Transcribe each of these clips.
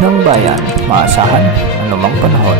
ng bayan, maasahan anumang panahon.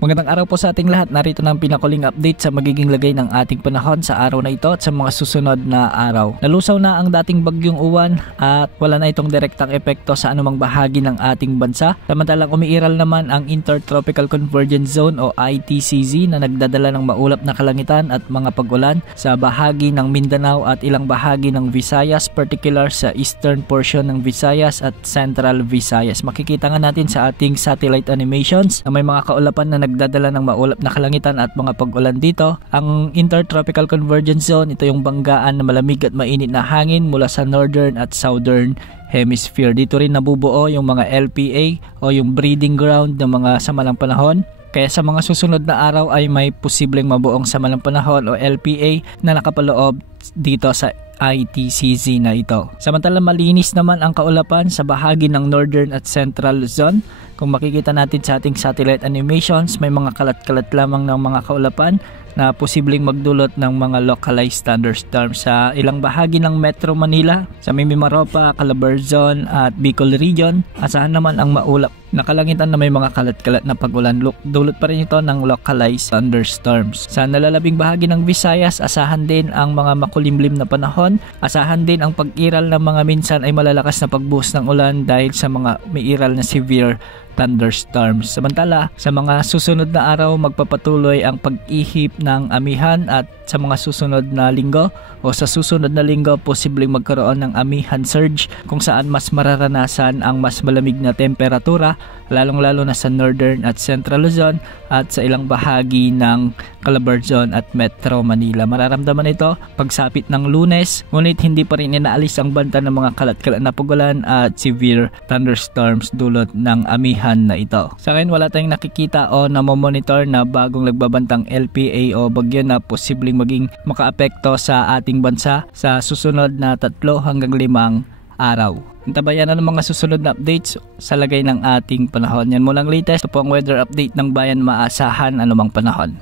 Magandang araw po sa ating lahat. Narito na ang pinakuling update sa magiging lagay ng ating panahon sa araw na ito at sa mga susunod na araw. Nalusaw na ang dating bagyong Uwan at wala na itong direktang epekto sa anumang bahagi ng ating bansa. Samantalang umiiral naman ang Intertropical Convergence Zone o ITCZ na nagdadala ng maulap na kalangitan at mga pag-ulan sa bahagi ng Mindanao at ilang bahagi ng Visayas, particular sa eastern portion ng Visayas at central Visayas. Makikita nga natin sa ating satellite animations na may mga kaulapan na nagdadala ng maulap na kalangitan at mga pag-ulan dito. Ang Intertropical Convergence Zone, ito yung banggaan na malamig at mainit na hangin mula sa northern at southern hemisphere. Dito rin nabubuo yung mga LPA o yung breeding ground ng mga samalang panahon. Kaya sa mga susunod na araw ay may posibleng mabuong samalang panahon o LPA na nakapaloob dito sa ITCZ na ito. Samantalang malinis naman ang kaulapan sa bahagi ng northern at central zone. Kung makikita natin sa ating satellite animations, may mga kalat-kalat lamang ng mga kaulapan na posibleng magdulot ng mga localized thunderstorms sa ilang bahagi ng Metro Manila, sa Mimaropa, Calabarzon at Bicol region. Asahan naman ang maulap na kalangitan na may mga kalat-kalat na pag-ulan. Dulot pa rin ito ng localized thunderstorms. Sa nalalabing bahagi ng Visayas, asahan din ang mga makulimlim na panahon. Asahan din ang pag-iral ng mga minsan ay malalakas na pagbuhos ng ulan dahil sa mga may iral na severe thunderstorms. Samantala, sa mga susunod na araw, magpapatuloy ang pag-ihip ng amihan at sa mga susunod na linggo o sa susunod na linggo, posibleng magkaroon ng amihan surge kung saan mas mararanasan ang mas malamig na temperatura, lalong-lalo na sa northern at central Luzon at sa ilang bahagi ng Calabarzon at Metro Manila. Mararamdaman ito pagsapit ng Lunes, ngunit hindi pa rin inaalis ang banta ng mga kalat-kalat na pagulan at severe thunderstorms dulot ng amihan na ito. Sa ngayon, wala tayong nakikita o namomonitor na bagong nagbabantang LPA o bagyo na posibleng maging makaapekto sa ating bansa sa susunod na 3 hanggang 5 araw. Tabayan na ng mga susunod na updates sa lagay ng ating panahon. Yan mo lang latest. Ito po ang weather update ng bayan, maasahan anumang panahon.